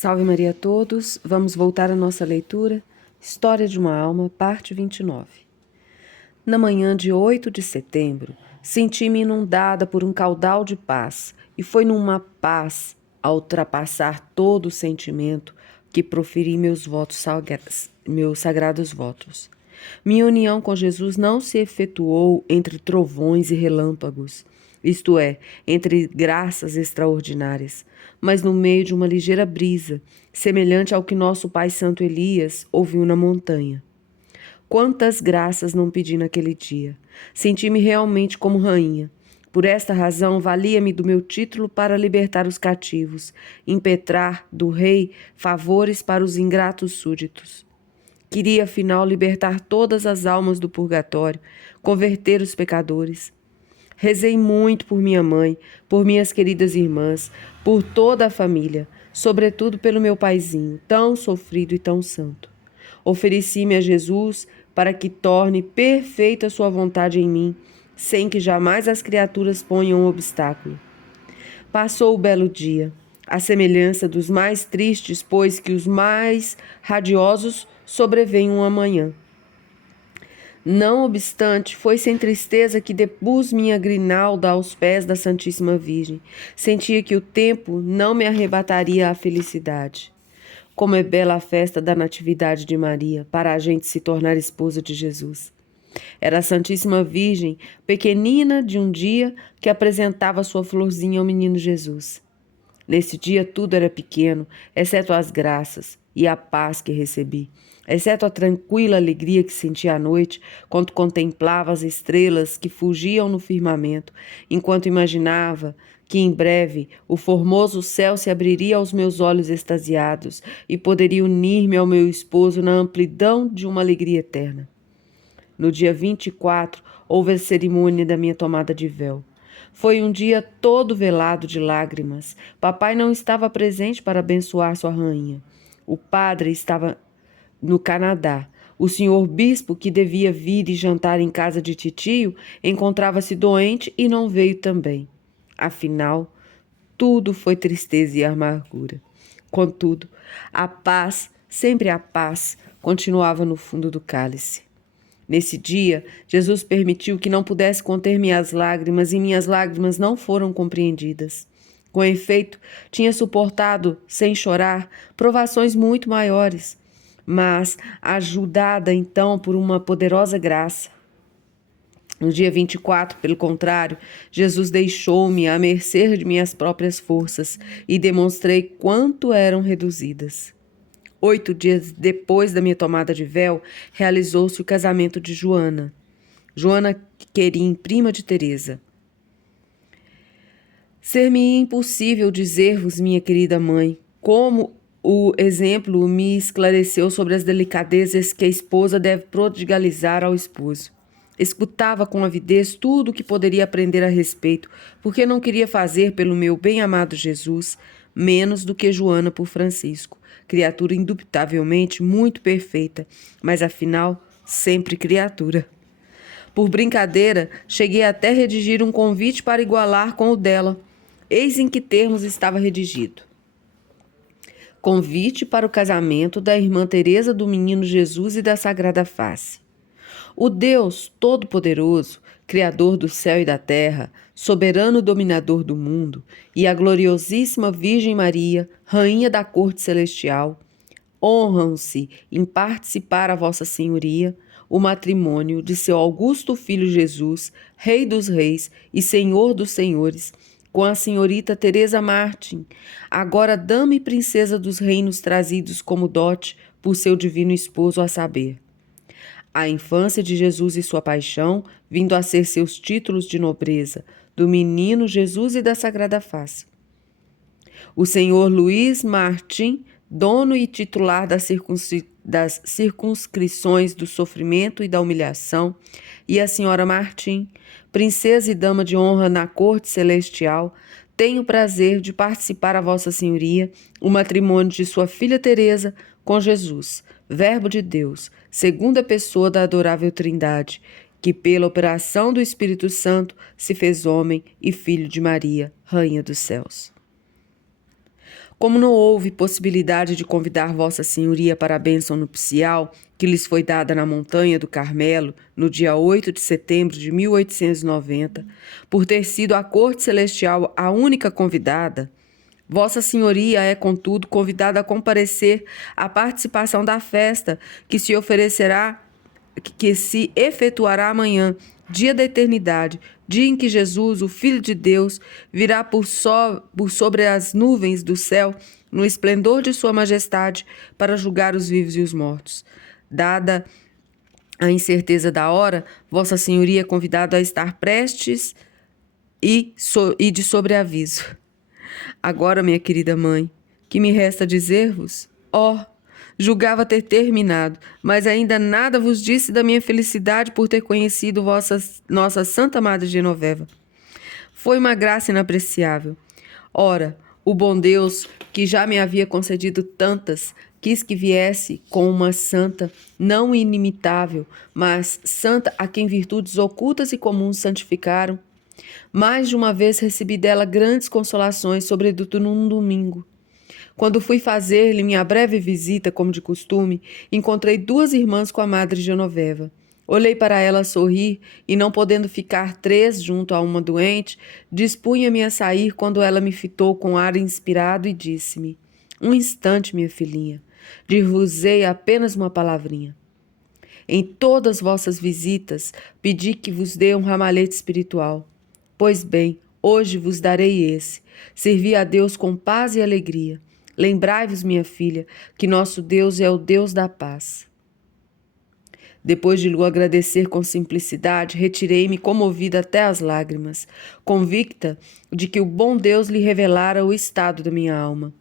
Salve Maria a todos, vamos voltar à nossa leitura, História de uma Alma, parte 29. Na manhã de 8 de setembro, senti-me inundada por um caudal de paz, e foi numa paz, a ultrapassar todo o sentimento, que proferi meus sagrados votos. Minha união com Jesus não se efetuou entre trovões e relâmpagos, isto é, entre graças extraordinárias, mas no meio de uma ligeira brisa, semelhante ao que nosso pai Santo Elias ouviu na montanha. Quantas graças não pedi naquele dia! Senti-me realmente como rainha. Por esta razão, valia-me do meu título para libertar os cativos, impetrar do rei favores para os ingratos súditos. Queria, afinal, libertar todas as almas do purgatório, converter os pecadores. Rezei muito por minha mãe, por minhas queridas irmãs, por toda a família, sobretudo pelo meu paizinho, tão sofrido e tão santo. Ofereci-me a Jesus para que torne perfeita sua vontade em mim, sem que jamais as criaturas ponham um obstáculo. Passou o belo dia, à semelhança dos mais tristes, pois que os mais radiosos sobrevêm um amanhã. Não obstante, foi sem tristeza que depus minha grinalda aos pés da Santíssima Virgem. Sentia que o tempo não me arrebataria a felicidade. Como é bela a festa da Natividade de Maria, para a gente se tornar esposa de Jesus. Era a Santíssima Virgem, pequenina de um dia, que apresentava sua florzinha ao menino Jesus. Nesse dia tudo era pequeno, exceto as graças e a paz que recebi, exceto a tranquila alegria que senti à noite, quando contemplava as estrelas que fugiam no firmamento, enquanto imaginava que em breve o formoso céu se abriria aos meus olhos extasiados e poderia unir-me ao meu esposo na amplidão de uma alegria eterna. No dia 24, houve a cerimônia da minha tomada de véu. Foi um dia todo velado de lágrimas. Papai não estava presente para abençoar sua rainha. O padre estava no Canadá. O senhor bispo, que devia vir e jantar em casa de titio, encontrava-se doente e não veio também. Afinal, tudo foi tristeza e amargura. Contudo, a paz, sempre a paz, continuava no fundo do cálice. Nesse dia, Jesus permitiu que não pudesse conter minhas lágrimas e minhas lágrimas não foram compreendidas. Com efeito, tinha suportado, sem chorar, provações muito maiores, mas ajudada então por uma poderosa graça. No dia 24, pelo contrário, Jesus deixou-me à mercê de minhas próprias forças e demonstrei quanto eram reduzidas. 8 dias depois da minha tomada de véu, realizou-se o casamento de Joana. Joana Querim, prima de Teresa. Ser-me impossível dizer-vos, minha querida mãe, como o exemplo me esclareceu sobre as delicadezas que a esposa deve prodigalizar ao esposo. Escutava com avidez tudo o que poderia aprender a respeito, porque não queria fazer pelo meu bem-amado Jesus menos do que Joana por Francisco, criatura indubitavelmente muito perfeita, mas afinal sempre criatura. Por brincadeira, cheguei até a redigir um convite para igualar com o dela. Eis em que termos estava redigido. Convite para o casamento da irmã Teresa do Menino Jesus e da Sagrada Face. O Deus Todo-Poderoso, Criador do céu e da terra, soberano dominador do mundo, e a gloriosíssima Virgem Maria, Rainha da Corte Celestial, honram-se em participar a Vossa Senhoria o matrimônio de seu augusto filho Jesus, Rei dos Reis e Senhor dos Senhores, com a senhorita Teresa Martin, agora dama e princesa dos reinos trazidos como dote por seu divino esposo, a saber, a infância de Jesus e sua paixão, vindo a ser seus títulos de nobreza, do menino Jesus e da Sagrada Face. O senhor Luiz Martin, dono e titular das circunscrições do sofrimento e da humilhação, e a senhora Martin, princesa e dama de honra na corte celestial, tenho o prazer de participar a Vossa Senhoria o matrimônio de sua filha Teresa com Jesus, Verbo de Deus, segunda pessoa da adorável Trindade, que pela operação do Espírito Santo se fez homem e filho de Maria, Rainha dos Céus. Como não houve possibilidade de convidar Vossa Senhoria para a bênção nupcial que lhes foi dada na Montanha do Carmelo, no dia 8 de setembro de 1890, por ter sido a corte celestial a única convidada, Vossa Senhoria é, contudo, convidada a comparecer à participação da festa que se oferecerá, que se efetuará amanhã, dia da eternidade, dia em que Jesus, o Filho de Deus, virá por sobre as nuvens do céu, no esplendor de sua majestade, para julgar os vivos e os mortos. Dada a incerteza da hora, Vossa Senhoria é convidado a estar prestes e de sobreaviso. Agora, minha querida mãe, que me resta dizer-vos? Julgava ter terminado, mas ainda nada vos disse da minha felicidade por ter conhecido nossa Santa Madre Genoveva. Foi uma graça inapreciável. Ora, o bom Deus, que já me havia concedido tantas, quis que viesse com uma santa, não inimitável, mas santa a quem virtudes ocultas e comuns santificaram. Mais de uma vez recebi dela grandes consolações, sobretudo num domingo. Quando fui fazer-lhe minha breve visita, como de costume, encontrei duas irmãs com a Madre Genoveva. Olhei para ela sorrir e, não podendo ficar três junto a uma doente, dispunha-me a sair quando ela me fitou com ar inspirado e disse-me: um instante, minha filhinha, dir-vos-ei apenas uma palavrinha. Em todas vossas visitas, pedi que vos dê um ramalhete espiritual. Pois bem, hoje vos darei esse. Servi a Deus com paz e alegria. Lembrai-vos, minha filha, que nosso Deus é o Deus da paz. Depois de lhe agradecer com simplicidade, retirei-me comovida até as lágrimas, convicta de que o bom Deus lhe revelara o estado da minha alma.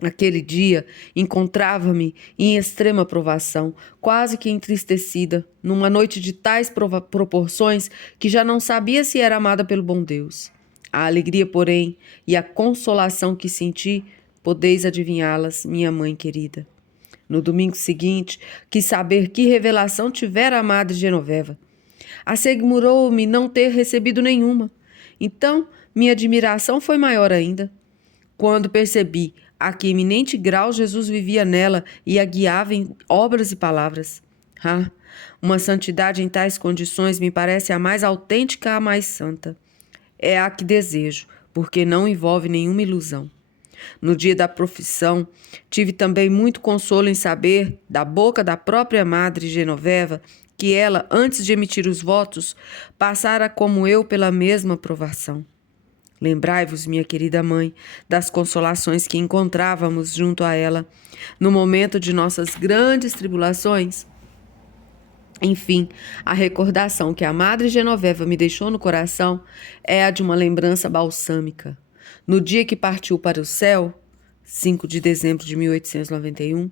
Aquele dia encontrava-me em extrema provação, quase que entristecida, numa noite de tais proporções que já não sabia se era amada pelo bom Deus. A alegria, porém, e a consolação que senti, podeis adivinhá-las, minha mãe querida. No domingo seguinte, quis saber que revelação tivera a Madre Genoveva. Assegurou-me não ter recebido nenhuma. Então, minha admiração foi maior ainda. Quando percebi a que eminente grau Jesus vivia nela e a guiava em obras e palavras. Uma santidade em tais condições me parece a mais autêntica, a mais santa. É a que desejo, porque não envolve nenhuma ilusão. No dia da profissão, tive também muito consolo em saber, da boca da própria Madre Genoveva, que ela, antes de emitir os votos, passara como eu pela mesma provação. Lembrai-vos, minha querida mãe, das consolações que encontrávamos junto a ela, no momento de nossas grandes tribulações. Enfim, a recordação que a Madre Genoveva me deixou no coração é a de uma lembrança balsâmica. No dia que partiu para o céu, 5 de dezembro de 1891,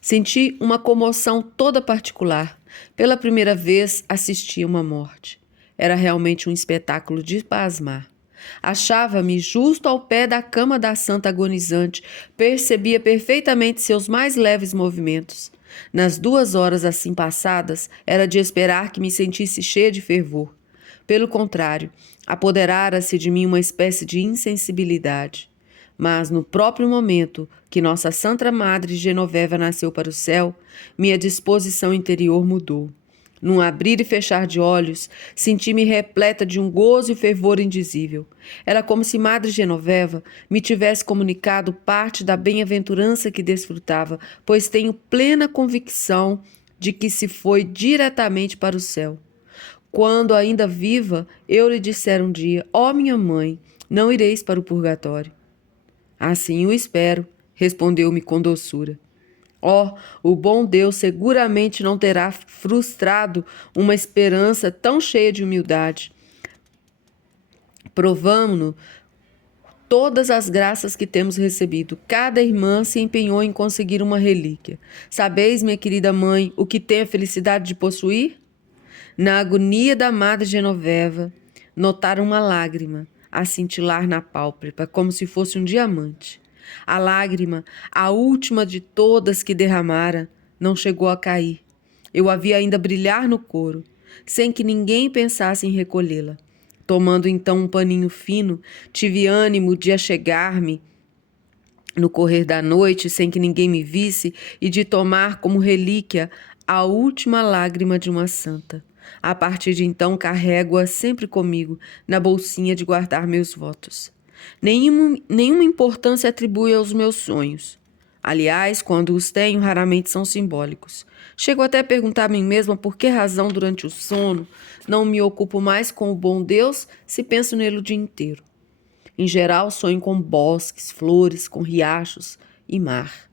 senti uma comoção toda particular. Pela primeira vez assisti a uma morte. Era realmente um espetáculo de pasmar. Achava-me justo ao pé da cama da santa agonizante, percebia perfeitamente seus mais leves movimentos. Nas 2 horas assim passadas, era de esperar que me sentisse cheia de fervor. Pelo contrário, apoderara-se de mim uma espécie de insensibilidade. Mas no próprio momento que nossa Santa Madre Genoveva nasceu para o céu, minha disposição interior mudou. Num abrir e fechar de olhos, senti-me repleta de um gozo e fervor indizível. Era como se Madre Genoveva me tivesse comunicado parte da bem-aventurança que desfrutava, pois tenho plena convicção de que se foi diretamente para o céu. Quando ainda viva, eu lhe dissera um dia: ó minha mãe, não ireis para o purgatório. Assim o espero, respondeu-me com doçura. O bom Deus seguramente não terá frustrado uma esperança tão cheia de humildade. Provamo-no todas as graças que temos recebido. Cada irmã se empenhou em conseguir uma relíquia. Sabeis, minha querida mãe, o que tem a felicidade de possuir? Na agonia da Madre Genoveva, notaram uma lágrima a cintilar na pálpebra, como se fosse um diamante. A lágrima, a última de todas que derramara, não chegou a cair. Eu a vi ainda brilhar no couro, sem que ninguém pensasse em recolhê-la. Tomando então um paninho fino, tive ânimo de achegar-me no correr da noite, sem que ninguém me visse, e de tomar como relíquia a última lágrima de uma santa. A partir de então, carrego-a sempre comigo, na bolsinha de guardar meus votos. Nenhuma importância atribuo aos meus sonhos. Aliás, quando os tenho, raramente são simbólicos. Chego até a perguntar a mim mesma por que razão, durante o sono, não me ocupo mais com o bom Deus se penso nele o dia inteiro. Em geral, sonho com bosques, flores, com riachos e mar.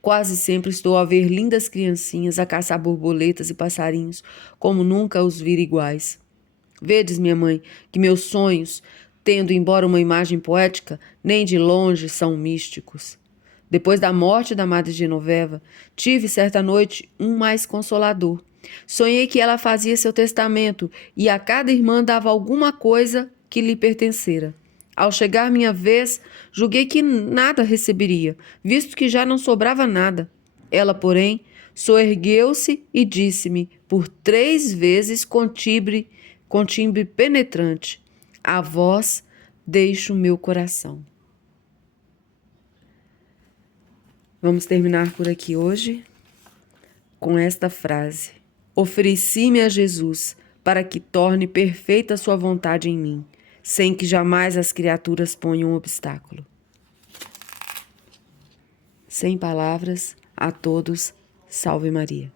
Quase sempre estou a ver lindas criancinhas, a caçar borboletas e passarinhos, como nunca os vi iguais. Vedes, minha mãe, que meus sonhos, tendo embora uma imagem poética, nem de longe são místicos. Depois da morte da Madre Genoveva, tive certa noite um mais consolador. Sonhei que ela fazia seu testamento e a cada irmã dava alguma coisa que lhe pertencera. Ao chegar minha vez, julguei que nada receberia, visto que já não sobrava nada. Ela, porém, soergueu-se e disse-me, por 3 vezes com timbre penetrante: a vós deixo meu coração. Vamos terminar por aqui hoje com esta frase: ofereci-me a Jesus para que torne perfeita sua vontade em mim, sem que jamais as criaturas ponham um obstáculo. Sem palavras, a todos, salve Maria.